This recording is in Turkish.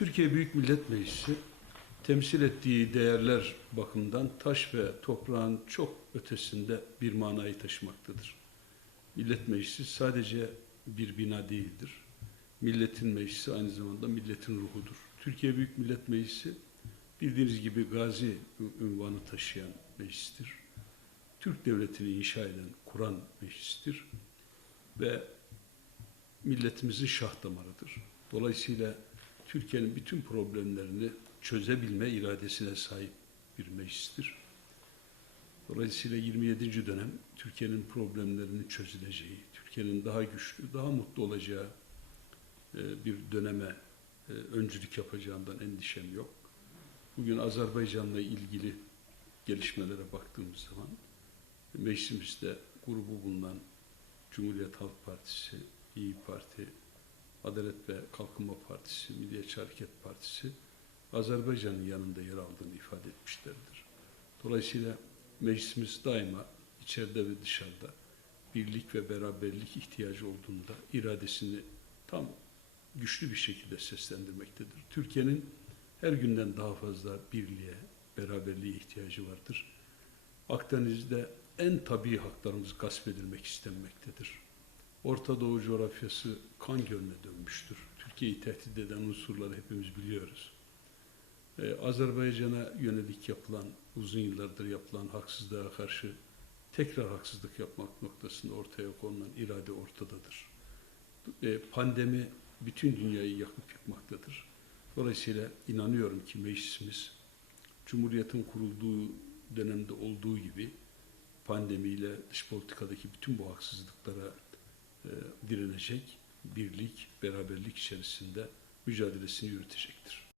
Türkiye Büyük Millet Meclisi temsil ettiği değerler bakımından taş ve toprağın çok ötesinde bir manayı taşımaktadır. Millet Meclisi sadece bir bina değildir. Milletin meclisi aynı zamanda milletin ruhudur. Türkiye Büyük Millet Meclisi bildiğiniz gibi gazi ünvanı taşıyan meclistir. Türk devletini inşa eden, kuran meclistir. Ve milletimizin şah damarıdır. Dolayısıyla Türkiye'nin bütün problemlerini çözebilme iradesine sahip bir meclistir. Dolayısıyla 27. dönem Türkiye'nin problemlerinin çözüleceği, Türkiye'nin daha güçlü, daha mutlu olacağı e, bir döneme e, öncülük yapacağından endişem yok. Bugün Azerbaycan'la ilgili gelişmelere baktığımız zaman meclisimizde grubu bulunan Cumhuriyet Halk Partisi, İyi Parti, Adalet ve Kalkınma Partisi, Milliyetçi Hareket Partisi Azerbaycan'ın yanında yer aldığını ifade etmişlerdir. Dolayısıyla meclisimiz daima içeride ve dışarıda birlik ve beraberlik ihtiyacı olduğunda iradesini tam güçlü bir şekilde seslendirmektedir. Türkiye'nin her günden daha fazla birliğe, beraberliğe ihtiyacı vardır. Akdeniz'de en tabii haklarımız gasp edilmek istenmektedir. Orta Doğu coğrafyası kan gölüne dönmüştür. Türkiye'yi tehdit eden unsurları hepimiz biliyoruz. Ee, Azerbaycan'a yönelik yapılan, uzun yıllardır yapılan haksızlığa karşı tekrar haksızlık yapmak noktasında ortaya konulan irade ortadadır. Ee, pandemi bütün dünyayı yakıp yıkmaktadır. Dolayısıyla inanıyorum ki meclisimiz Cumhuriyet'in kurulduğu dönemde olduğu gibi pandemiyle dış politikadaki bütün bu haksızlıklara e, direnecek, birlik, beraberlik içerisinde mücadelesini yürütecektir.